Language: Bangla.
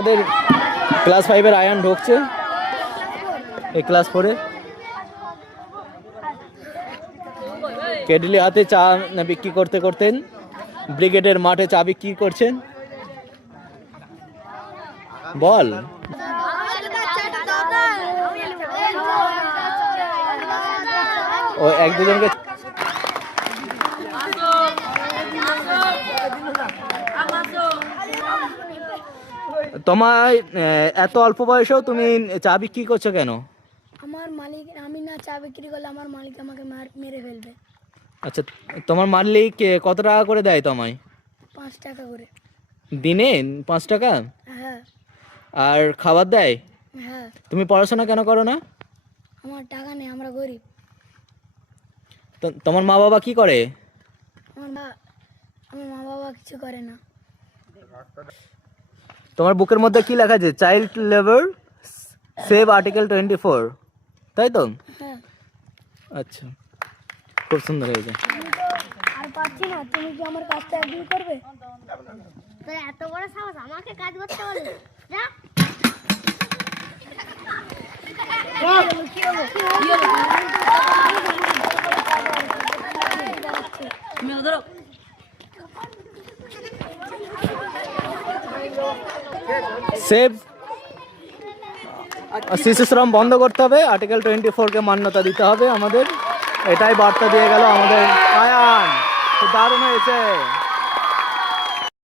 আমাদের ক্লাস 5-এর আয়ান ঢুকছে এই ক্লাস 4-এ। কেডলি হাতে চা বিক্রি করতে করতেন, ব্রিগেডের মাঠে চা বিক্রি করছেন। বল ও এক দুজনকে তোমায় এত অল্প বয়সেও তুমি চা বিক্রি করছো কেন? আমার মালিক, আমি না চা বিক্রি করলে আমার মালিক আমাকে মেরে ফেলবে। আচ্ছা, তোমার মালিক কত টাকা করে দেয় তোমায়? 5 টাকা করে। দিনে 5 টাকা? হ্যাঁ। আর খাবার দেয়? হ্যাঁ। তুমি পড়াশোনা কেন করো না? আমার টাকা নেই, আমরা গরিব। তোমার মা বাবা কি করে? আমার মা বাবা কিছু করে না। তোমার বুকের মধ্যে কি লেখা আছে? চাইল্ড লেবার সেভ আর্টিকেল 24, তাই তো? হ্যাঁ। আচ্ছা, খুব সুন্দর হয়েছে। আর পাচ্ছি না, তুমি কি আমার কাজটা এগ্রি করবে? তোর এত বড় সাহস আমাকে কাজ করতে বলে? যা। সেভ শিশু শ্রম বন্ধ করতে হবে, আর্টিকেল 24-কে মান্যতা দিতে হবে আমাদের, এটাই বার্তা দিয়ে গেল আমাদের আয়ান। খুব দারুণ হয়েছে।